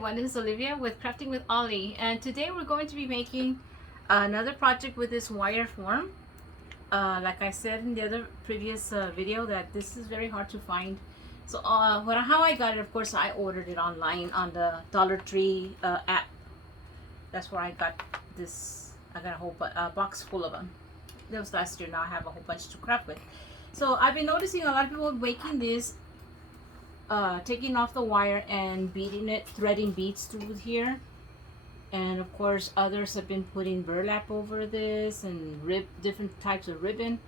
everyone, this is Olivia with Crafting with Ollie, and today we're going to be making another project with this wire form. Like I said in the other previous video, that this is very hard to find. So how I got it, of course, I ordered it online on the Dollar Tree app. That's where I got this. I got a whole box full of them. That was last year. Now I have a whole bunch to craft with. So I've been noticing a lot of people making this, taking off the wire and beading it, threading beads through here. And of course others have been putting burlap over this and different types of ribbon.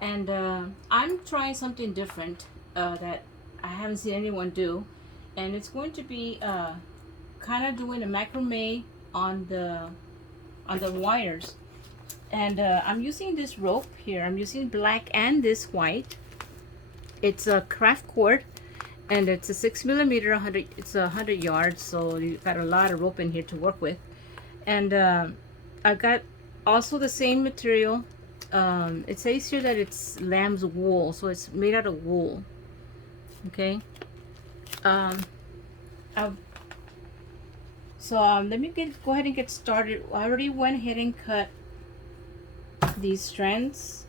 And I'm trying something different that I haven't seen anyone do. And it's going to be kind of doing a macrame on the wires. And I'm using this rope here. I'm using black and this white. It's a craft cord. And it's a 6mm, 100. It's 100 yards, so you got a lot of rope in here to work with. And I got also the same material. It says here that it's lamb's wool, so it's made out of wool. Okay. Let me go ahead and get started. I already went ahead and cut these strands,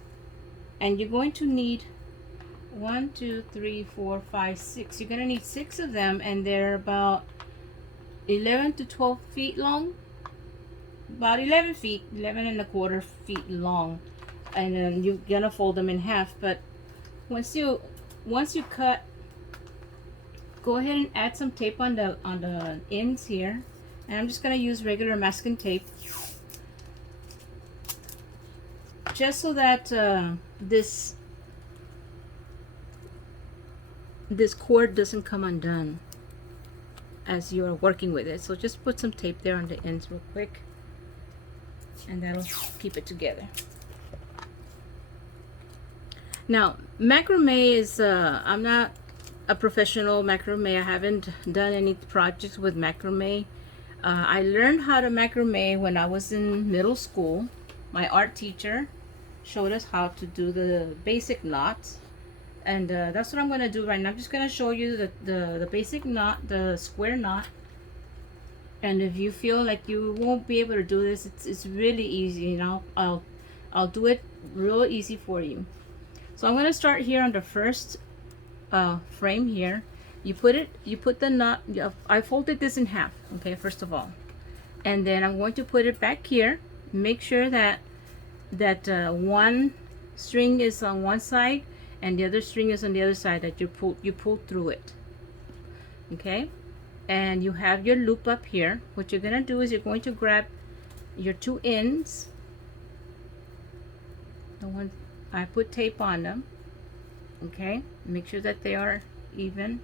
and you're going to need 1, 2, 3, 4, 5, 6. You're gonna need 6 of them, and they're about 11 to 12 feet long. About 11 feet, 11 1/4 feet long. And then you're gonna fold them in half. But once you cut, go ahead and add some tape on the ends here. And I'm just gonna use regular masking tape, just so that this cord doesn't come undone as you are working with it. So just put some tape there on the ends real quick, and that'll keep it together. Now macrame is I'm not a professional macrame. I haven't done any projects with macrame. I learned how to macrame when I was in middle school. My art teacher showed us how to do the basic knots. And that's what I'm going to do right now. I'm just going to show you the basic knot, the square knot. And if you feel like you won't be able to do this, it's really easy. You know, I'll do it real easy for you. So I'm going to start here on the first frame here. You put the knot. I folded this in half. Okay, first of all, and then I'm going to put it back here. Make sure that one string is on one side and the other string is on the other side, that you pull through it. Okay, and you have your loop up here. What you're gonna do is you're going to grab your 2 ends, the one I put tape on them. Okay, make sure that they are even,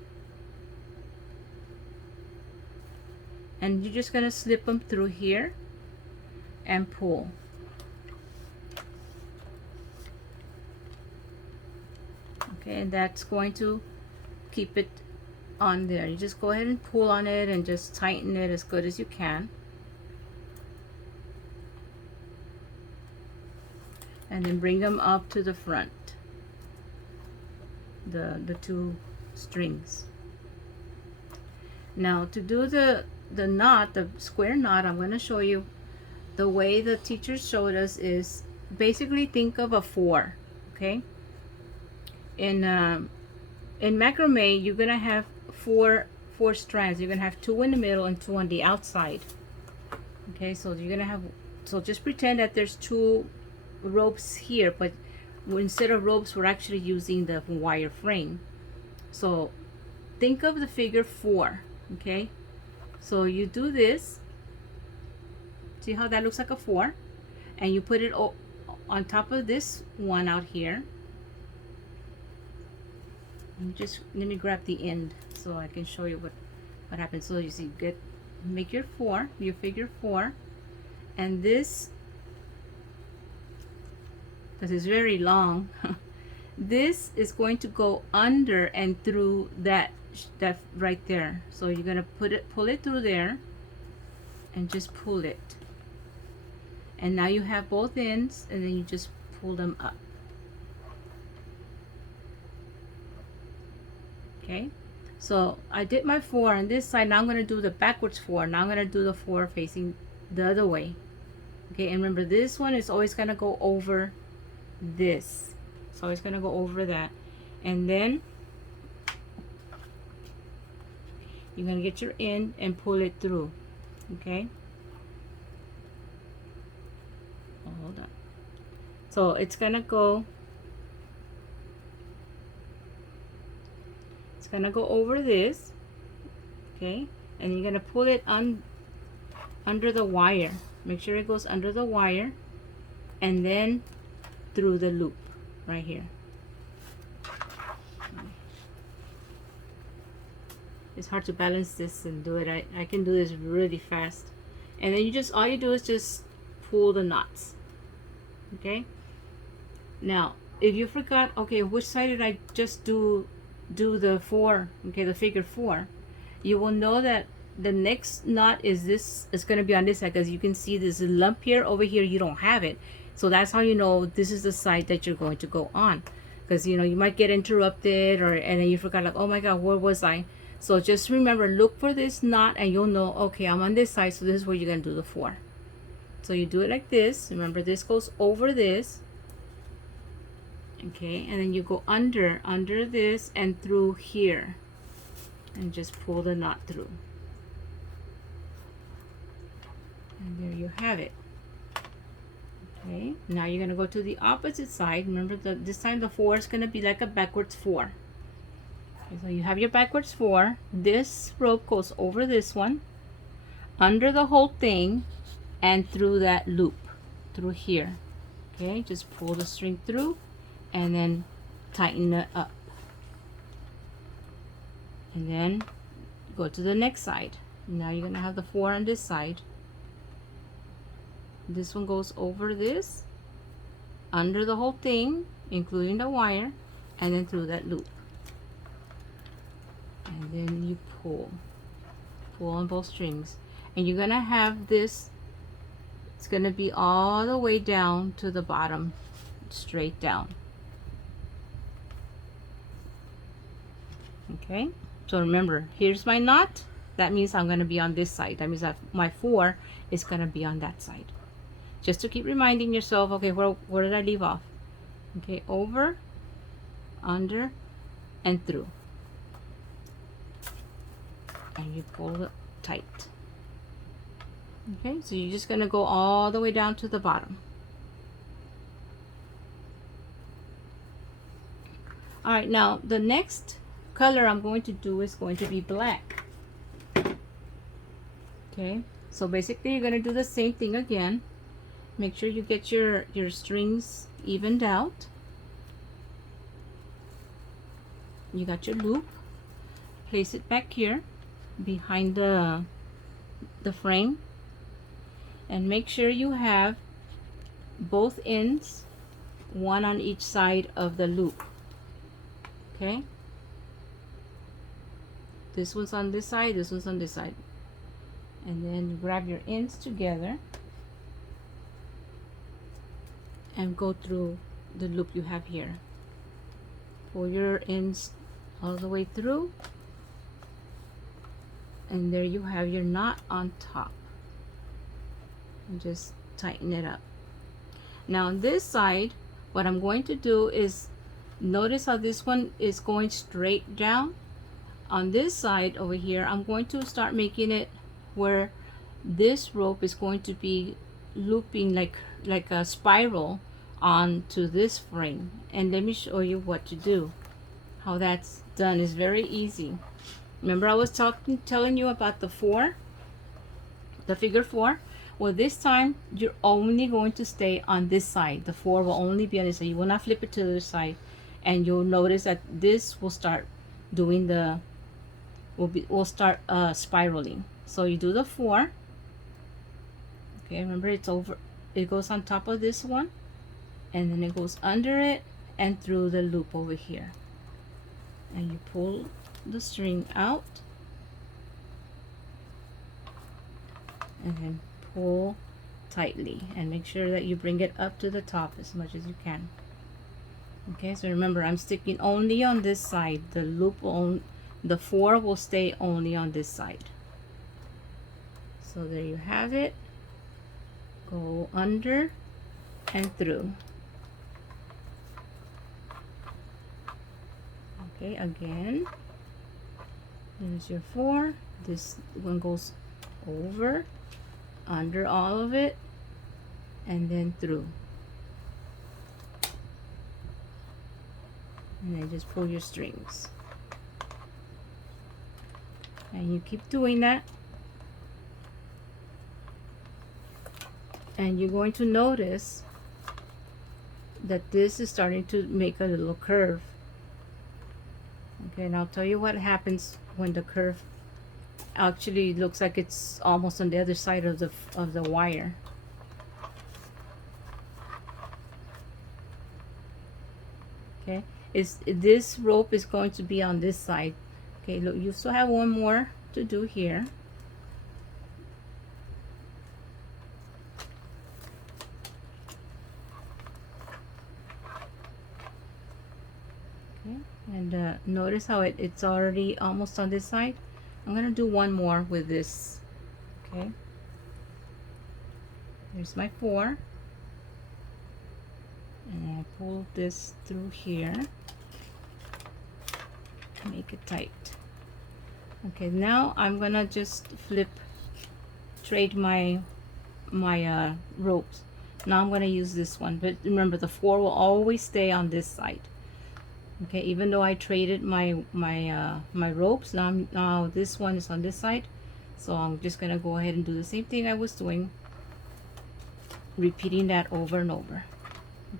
and you're just gonna slip them through here and pull. Okay, and that's going to keep it on there. You just go ahead and pull on it and just tighten it as good as you can. And then bring them up to the front, the 2 strings. Now to do the knot, the square knot, I'm going to show you the way the teacher showed us. Is basically think of a 4. Okay, in macrame you're gonna have four strands. You're gonna have 2 in the middle and 2 on the outside. Okay, so you're gonna have, so just pretend that there's 2 ropes here, but instead of ropes we're actually using the wire frame. So think of the figure 4. Okay, so you do this. See how that looks like a 4, and you put it on top of this one out here. And just let me grab the end so I can show you what happens. So you see, make your 4, your figure 4, and this, because it's very long, this is going to go under and through that right there. So you're gonna pull it through there, and just pull it. And now you have both ends, and then you just pull them up. Okay, So I did my 4 on this side. Now I'm going to do the backwards 4. Now I'm going to do the 4 facing the other way. Okay, and remember this one is always going to go over this. It's always going to go over that. And then you're going to get your end and pull it through. Okay. Oh, hold on. So it's going to go over this. Okay, and you're gonna pull it under the wire. Make sure it goes under the wire and then through the loop right here. It's hard to balance this and do it. I can do this really fast. And then you just, all you do is just pull the knots. Okay, now if you forgot, okay, which side did I just do the 4, okay, the figure 4, you will know that the next knot is this, is going to be on this side, because you can see this lump here. Over here you don't have it, so that's how you know this is the side that you're going to go on. Because you know, you might get interrupted, or and then you forgot, like, oh my god, where was I? So just remember, look for this knot and you'll know, okay, I'm on this side, so this is where you're going to do the 4. So you do it like this. Remember, this goes over this. Okay, and then you go under this and through here and just pull the knot through, and there you have it. Okay, now you're gonna go to the opposite side. Remember, this time the 4 is gonna be like a backwards 4. Okay, so you have your backwards 4. This rope goes over this one, under the whole thing, and through that loop through here. Okay, just pull the string through and then tighten it up, and then go to the next side. Now you're gonna have the 4 on this side. This one goes over this, under the whole thing including the wire, and then through that loop, and then you pull on both strings, and you're gonna have this, it's gonna be all the way down to the bottom, straight down. Okay, so remember, here's my knot. That means I'm going to be on this side. That means that my 4 is going to be on that side. Just to keep reminding yourself, okay, where did I leave off? Okay, over, under, and through. And you pull it tight. Okay, so you're just going to go all the way down to the bottom. All right, now the next color I'm going to do is going to be black. Okay, so basically you're going to do the same thing again. Make sure you get your strings evened out. You got your loop. Place it back here behind the frame, and make sure you have both ends, one on each side of the loop. Okay, this one's on this side, this one's on this side, and then grab your ends together and go through the loop you have here. Pull your ends all the way through, and there you have your knot on top, and just tighten it up. Now on this side, what I'm going to do is, notice how this one is going straight down. On this side over here, I'm going to start making it where this rope is going to be looping like a spiral onto this frame. And let me show you what to do. How that's done is very easy. Remember, I was telling you about the 4, the figure 4. Well, this time you're only going to stay on this side. The 4 will only be on this side. You will not flip it to the other side, and you'll notice that this will start doing the will start spiraling. So you do the 4. Okay, remember, it's over, it goes on top of this one, and then it goes under it and through the loop over here, and you pull the string out and then pull tightly, and make sure that you bring it up to the top as much as you can. Okay, so remember, I'm sticking only on this side. The loop will The 4 will stay only on this side. So there you have it. Go under and through. Okay, again, there's your 4. This one goes over, under all of it, and then through. And then just pull your strings. And you keep doing that. And you're going to notice that this is starting to make a little curve. Okay, and I'll tell you what happens when the curve actually looks like it's almost on the other side of the wire. Okay, this rope is going to be on this side. Okay, look, you still have one more to do here. Okay, and notice how it's already almost on this side. I'm gonna do one more with this. Okay, here's my 4, and I pull this through here, make it tight. Okay, now I'm gonna just trade my ropes. Now I'm gonna use this one, but remember the 4 will always stay on this side. Okay, even though I traded my ropes, now this one is on this side, so I'm just gonna go ahead and do the same thing I was doing, repeating that over and over.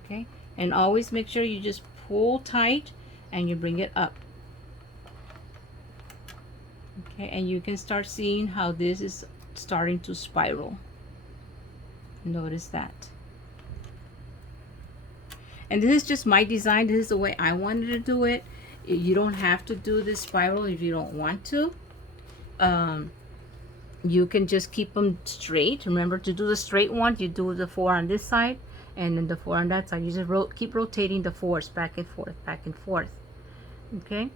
Okay, and always make sure you just pull tight and you bring it up. Okay, and you can start seeing how this is starting to spiral. Notice that. And this is just my design. This is the way I wanted to do it. You don't have to do this spiral if you don't want to. You can just keep them straight. Remember, to do the straight one, you do the 4 on this side and then the 4 on that side. You just keep rotating the 4s back and forth, back and forth. Okay,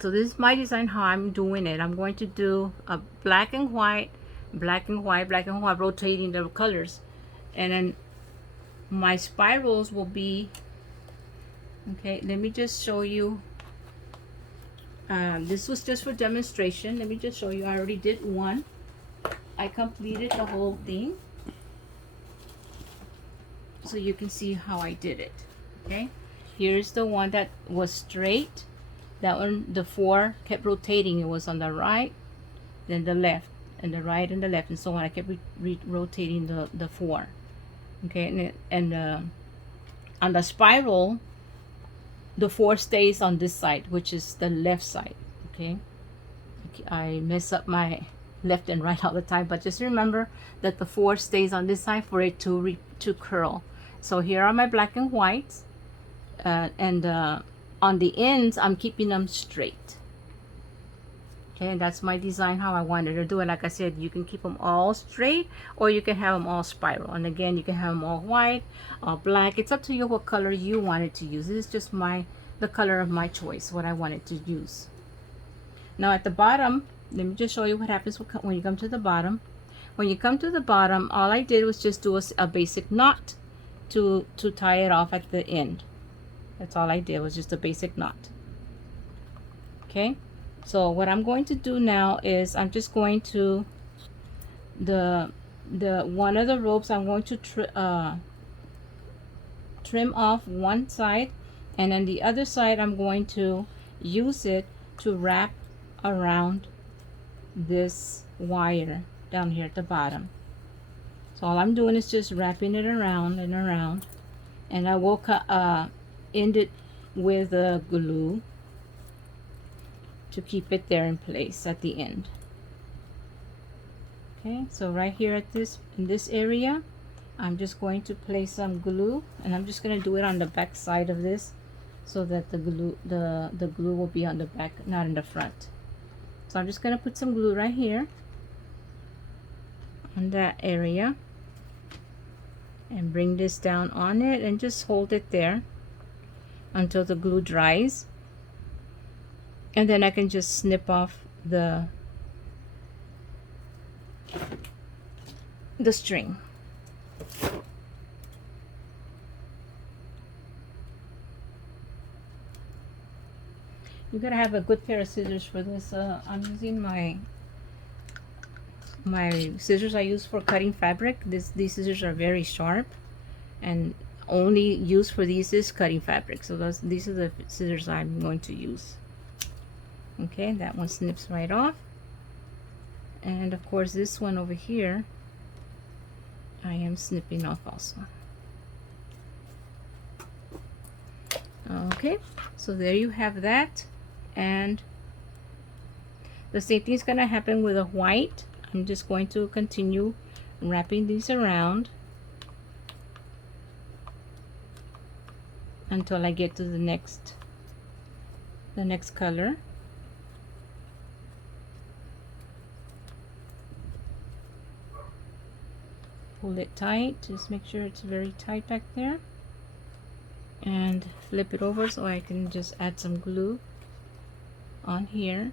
so this is my design, how I'm doing it. I'm going to do a black and white, black and white, black and white, rotating the colors. And then my spirals will be, okay, let me just show you. This was just for demonstration. Let me just show you. I already did one. I completed the whole thing, so you can see how I did it. Okay, here's the one that was straight. That one, the 4 kept rotating. It was on the right, then the left, and the right and the left, and so on. I kept rotating the 4. Okay, and on the spiral, the 4 stays on this side, which is the left side. Okay, I mess up my left and right all the time, but just remember that the 4 stays on this side for it to curl. So here are my black and whites, and on the ends I'm keeping them straight. Okay, and that's my design, how I wanted to do it. Like I said, you can keep them all straight, or you can have them all spiral. And again, you can have them all white, all black. It's up to you what color you wanted to use. This is just the color of my choice, what I wanted to use. Now at the bottom, let me just show you what happens when you come to the bottom. When you come to the bottom, all I did was just do a basic knot to tie it off at the end. That's all I did, was just a basic knot. Okay, so what I'm going to do now is I'm just going to the one of the ropes, I'm going to trim off one side, and then the other side I'm going to use it to wrap around this wire down here at the bottom. So all I'm doing is just wrapping it around and around, and I will end it with a glue to keep it there in place at the end. Okay, so right here in this area, I'm just going to place some glue, and I'm just going to do it on the back side of this, so that the glue will be on the back, not in the front. So I'm just going to put some glue right here on that area, and bring this down on it, and just hold it there until the glue dries. and then I can just snip off the string. You gotta have a good pair of scissors for this. I'm using my scissors I use for cutting fabric. These scissors are very sharp, and only use for these is cutting fabric. So these are the scissors I'm going to use. Okay, that one snips right off. And of course this one over here I am snipping off also. Okay, so there you have that. And the same thing is going to happen with a white. I'm just going to continue wrapping these around until I get to the next color. Pull it tight, just make sure it's very tight back there, and flip it over so I can just add some glue on here.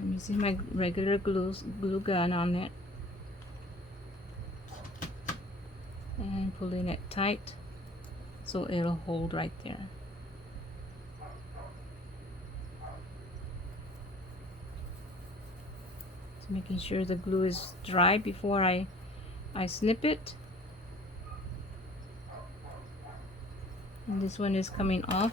I'm using my regular glue gun on it and pulling it tight so it'll hold right there. Just making sure the glue is dry before I snip it. And this one is coming off.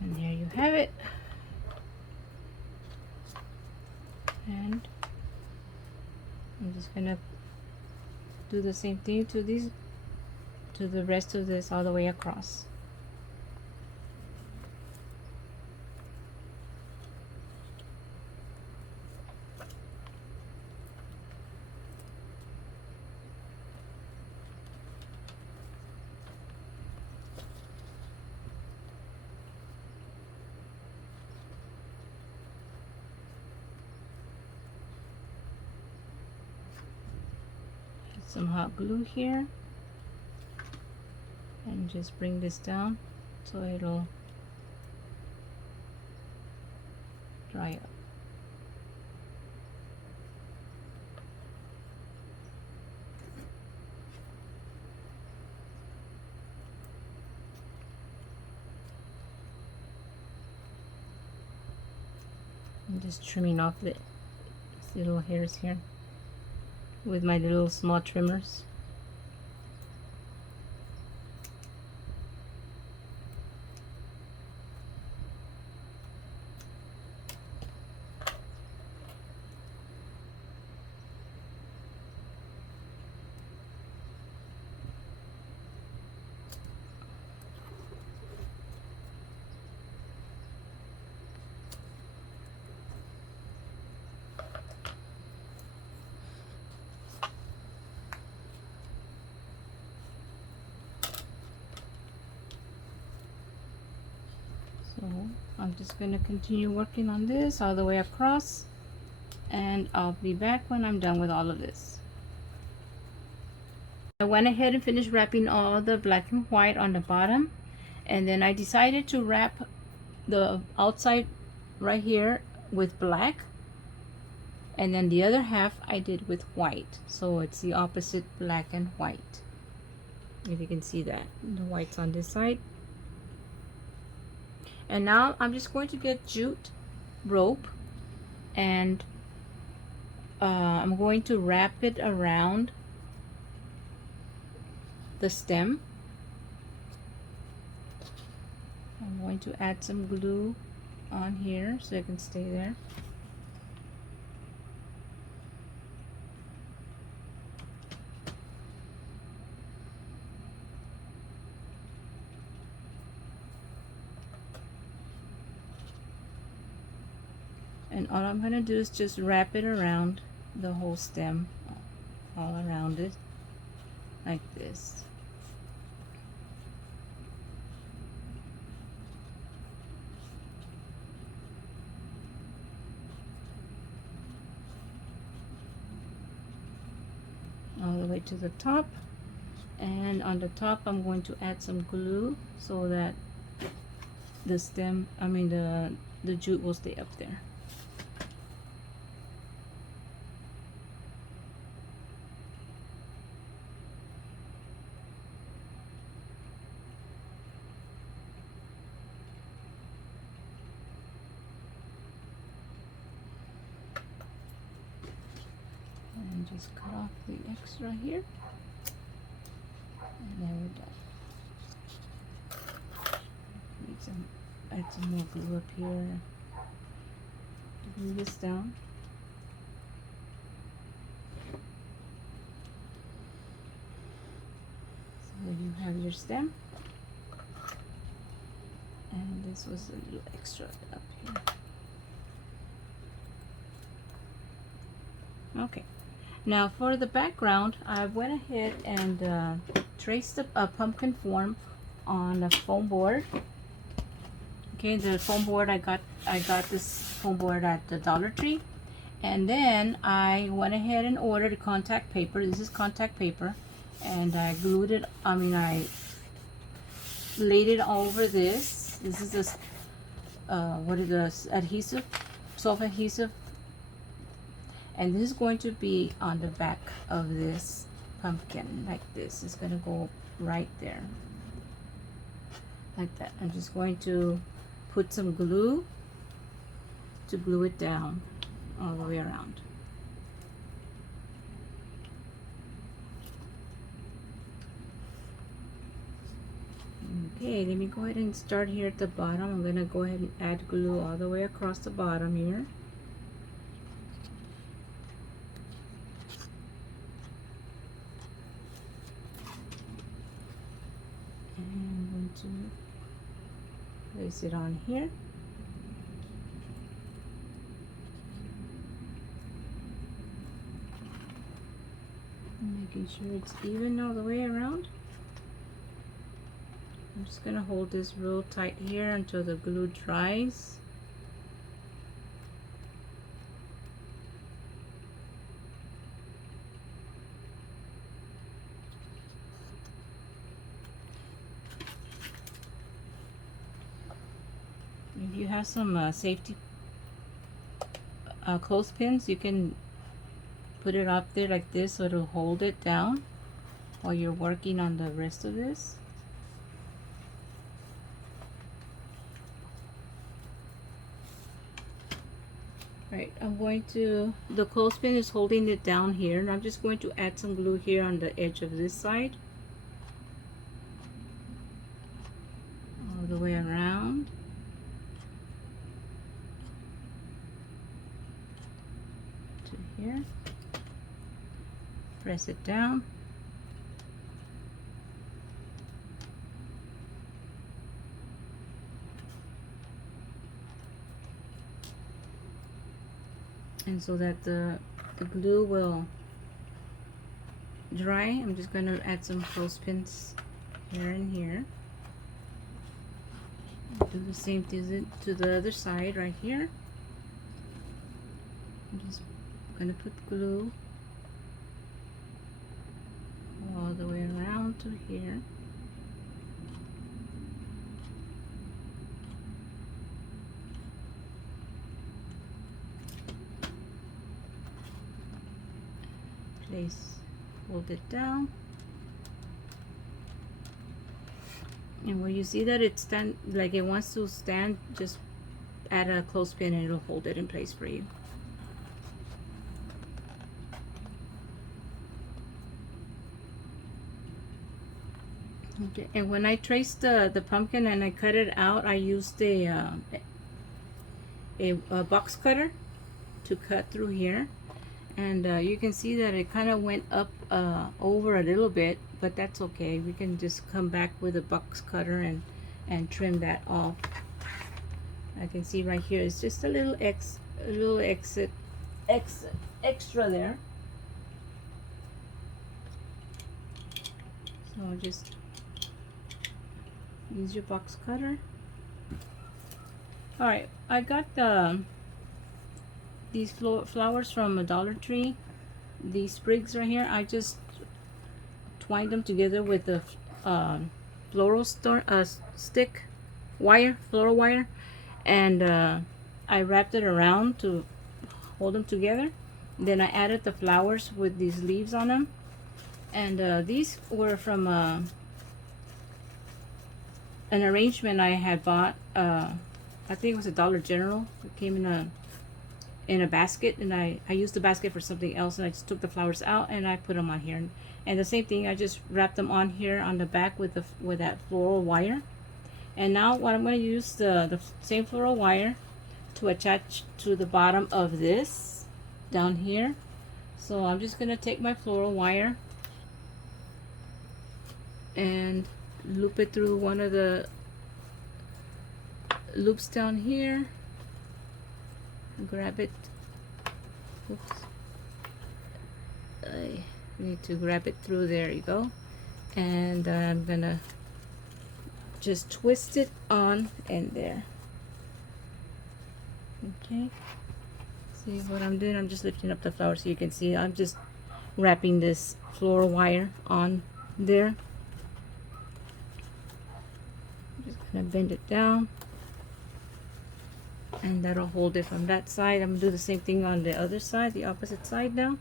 And there you have it. And I'm just gonna do the same thing to the rest of this all the way across. Some hot glue here and just bring this down so it'll dry up. I'm just trimming off the little hairs here with my little small trimmers. So I'm just going to continue working on this all the way across, and I'll be back when I'm done with all of this. I went ahead and finished wrapping all the black and white on the bottom, and then I decided to wrap the outside right here with black, and then the other half I did with white, so it's the opposite, black and white. If you can see that, the white's on this side. And now I'm just going to get jute rope, and I'm going to wrap it around the stem. I'm going to add some glue on here so it can stay there. And all I'm going to do is just wrap it around the whole stem, all around it, like this. right to the top, and on the top I'm going to add some glue so that the stem, the jute will stay up there. And just cut off the extra here, and there we go. Add some more glue up here to glue this down. So you have your stem, and this was a little extra up here. Okay, now for the background, I went ahead and traced a pumpkin form on a foam board. Okay, the foam board, I got this foam board at the Dollar Tree, and then I went ahead and ordered contact paper. This is contact paper, and I glued it. I laid it over this. This is this what is this adhesive, self adhesive, and this is going to be on the back of this pumpkin like this. It's going to go right there, like that. I'm just going to put some glue to glue it down all the way around. Okay, let me go ahead and start here at the bottom. I'm going to go ahead and add glue all the way across the bottom here. And I'm going to place it on here. Making sure it's even all the way around. I'm just going to hold this real tight here until the glue dries. If you have some safety clothespins, you can put it up there like this so it'll hold it down while you're working on the rest of this. Right, the clothespin is holding it down here, and I'm just going to add some glue here on the edge of this side. All the way around. To here. Press it down. And so that the glue will dry, I'm just going to add some clothespins here and here. Do the same thing to the other side right here. I'm just going to put glue all the way around to here. Hold it down, and where you see that it wants to stand, just add a clothespin and it'll hold it in place for you. Okay, and when I traced the pumpkin and I cut it out, I used a box cutter to cut through here. And you can see that it kind of went up over a little bit, but that's okay. We can just come back with a box cutter and trim that off. I can see right here it's just a little extra there. So just use your box cutter. All right, I got these flowers from a Dollar Tree. These sprigs right here, I just twined them together with the floral stick wire, floral wire, and I wrapped it around to hold them together. Then I added the flowers with these leaves on them, and these were from an arrangement I had bought. I think it was a Dollar General. It came in a basket, and I used the basket for something else, and I just took the flowers out and I put them on here. And the same thing, I just wrapped them on here on the back with that floral wire. And now what I'm going to use the same floral wire to attach to the bottom of this down here. So I'm just going to take my floral wire and loop it through one of the loops down here. Grab it. Oops. I need to grab it through. There you go. And I'm gonna just twist it on in there. Okay. See what I'm doing? I'm just lifting up the flower so you can see. I'm just wrapping this floral wire on there. I'm just gonna bend it down, and that'll hold it from that side. I'm gonna do the same thing on the other side, the opposite side now.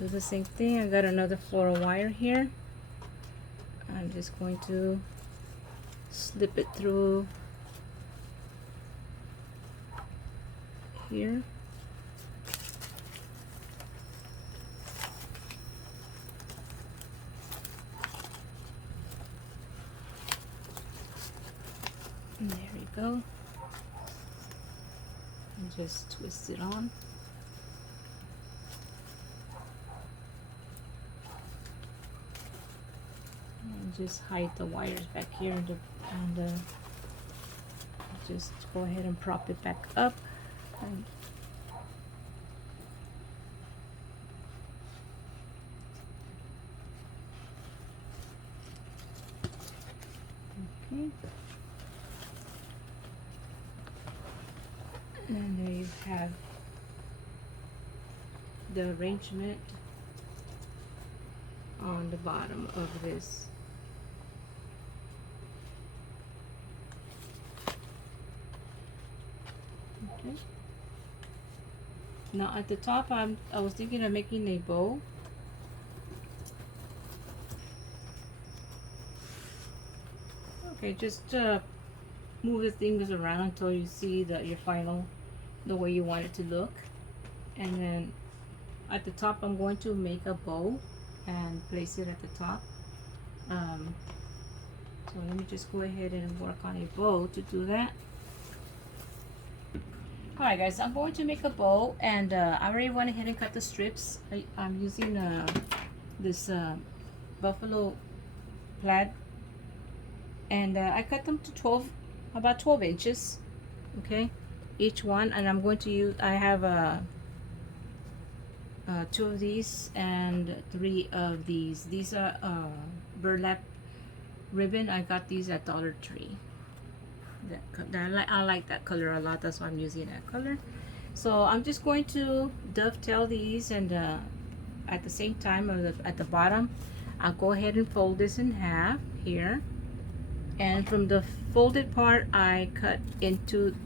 Do the same thing. I got another floral wire here. I'm just going to slip it through here. And there you go. And just twist it on. And just hide the wires back here, and just go ahead and prop it back up. And okay. And there you have the arrangement on the bottom of this. Okay. Now at the top, I was thinking of making a bow. Okay, just move the things around until you see your final, the way you want it to look. And then at the top, I'm going to make a bow and place it at the top. So let me just go ahead and work on a bow to do that. Alright guys, I'm going to make a bow, and I already went ahead and cut the strips. I'm using this buffalo plaid, and I cut them to about 12 inches, okay, each one. And I'm going to use, I have 2 of these and 3 of these. These are burlap ribbon. I got these at Dollar Tree. I like that color a lot, that's why I'm using that color. So I'm just going to dovetail these, and at the same time at the bottom, I'll go ahead and fold this in half here, and from the folded part I cut into,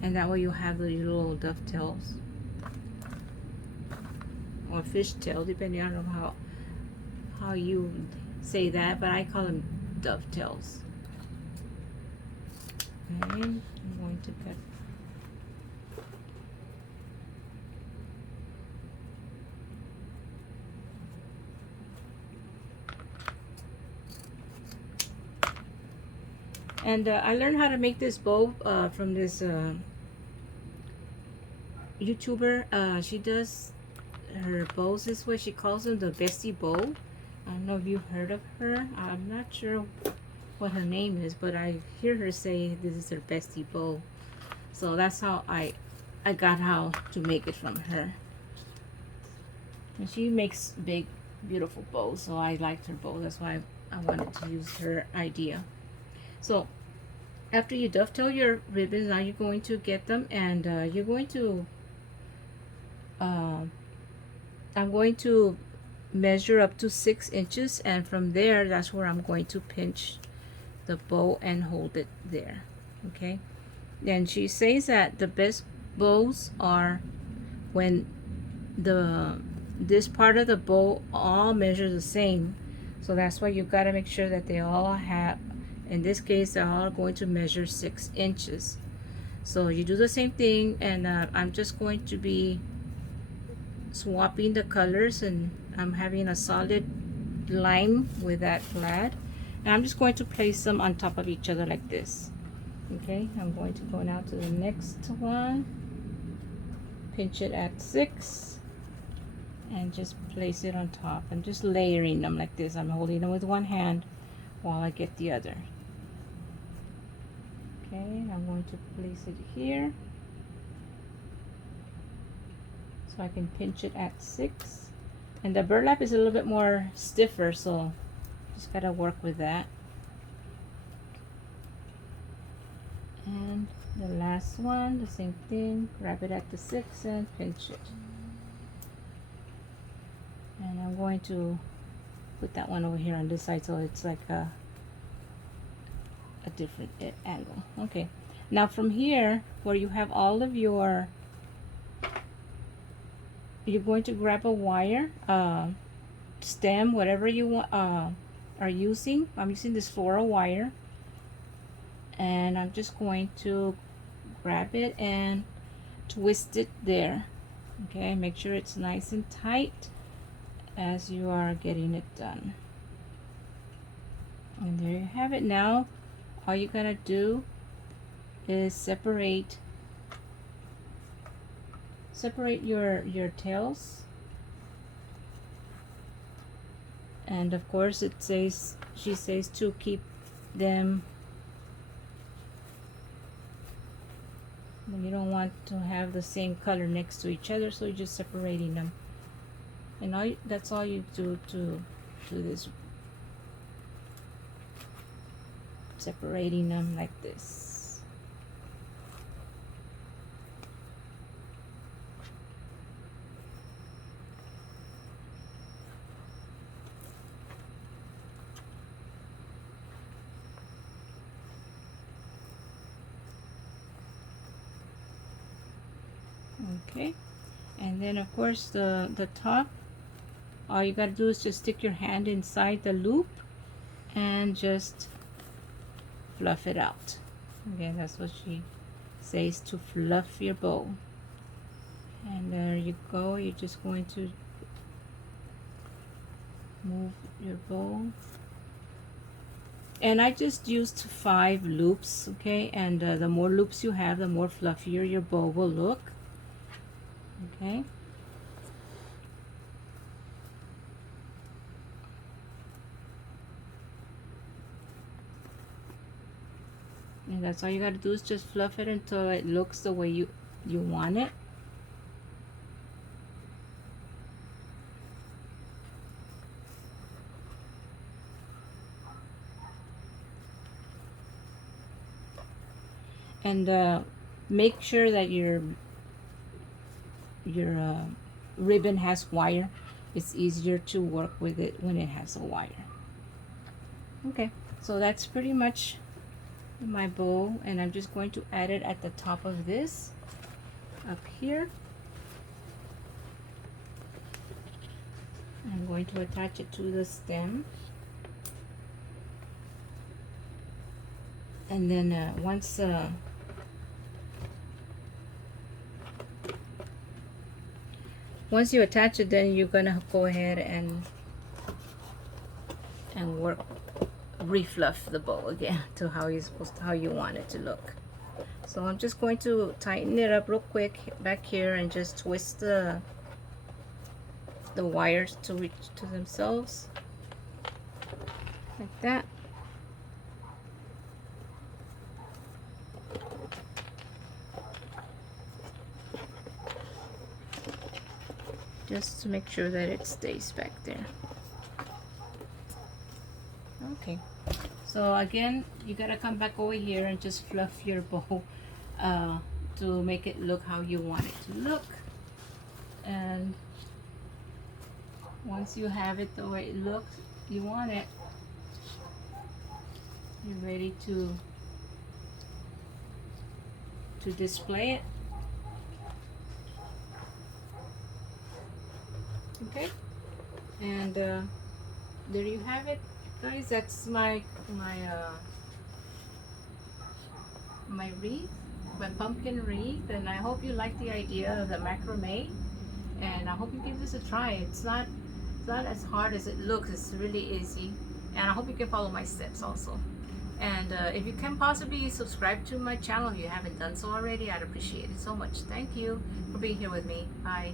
and that way you'll have the little dovetails or fishtail, depending on how you say that, but I call them dovetails. Okay, I'm going to cut. And I learned how to make this bow from this YouTuber. She does her bows this way. She calls them the Bestie Bow. I don't know if you've heard of her. I'm not sure what her name is, but I hear her say this is her Bestie Bow. So that's how I got how to make it from her. And she makes big, beautiful bows, so I liked her bow. That's why I wanted to use her idea. So after you dovetail your ribbons, now you're going to get them, and you're going to I'm going to measure up to 6 inches, and from there that's where I'm going to pinch the bow and hold it there. Okay, and she says that the best bows are when this part of the bow all measures the same. So that's why you got to make sure that they all have, in this case, they're all going to measure 6 inches. So you do the same thing, and I'm just going to be swapping the colors, and I'm having a solid lime with that plaid, and I'm just going to place them on top of each other like this. Okay, I'm going to go now to the next one, pinch it at 6, and just place it on top. I'm just layering them like this. I'm holding them with one hand while I get the other. Okay, I'm going to place it here so I can pinch it at 6. And the burlap is a little bit more stiffer, so just gotta work with that. And the last one, the same thing, grab it at the 6 and pinch it. And I'm going to put that one over here on this side so it's like a different angle. Okay, now from here where you have all of your, you're going to grab a wire, stem, whatever you want, are using. I'm using this floral wire, and I'm just going to grab it and twist it there. Okay, make sure it's nice and tight as you are getting it done. And there you have it. Now all you gotta do is separate your tails, and of course it says, she says to keep them, you don't want to have the same color next to each other, so you're just separating them. And that's all you do to do this, separating them like this. Okay, and then of course the top, all you gotta do is just stick your hand inside the loop and just fluff it out. Okay, that's what she says, to fluff your bow. And there you go. You're just going to move your bow, and I just used 5 loops. Okay, and the more loops you have, the more fluffier your bow will look. Okay, and that's all you got to do is just fluff it until it looks the way you want it. And make sure that your ribbon has wire. It's easier to work with it when it has a wire. Okay, so that's pretty much my bow, and I'm just going to add it at the top of this up here. I'm going to attach it to the stem, and then once you attach it, then you're gonna go ahead and work, refluff the bow again to how you want it to look. So I'm just going to tighten it up real quick back here and just twist the wires to reach to themselves like that. Just to make sure that it stays back there. Okay, so again, you gotta come back over here and just fluff your bow to make it look how you want it to look. And Once you have it the way it looks, you want it, you're ready to display it. Okay, and there you have it, guys. That's my wreath, my pumpkin wreath, and I hope you like the idea of the macrame, and I hope you give this a try. It's not as hard as it looks. It's really easy, and I hope you can follow my steps also. And if you can possibly subscribe to my channel if you haven't done so already, I'd appreciate it so much. Thank you for being here with me. Bye.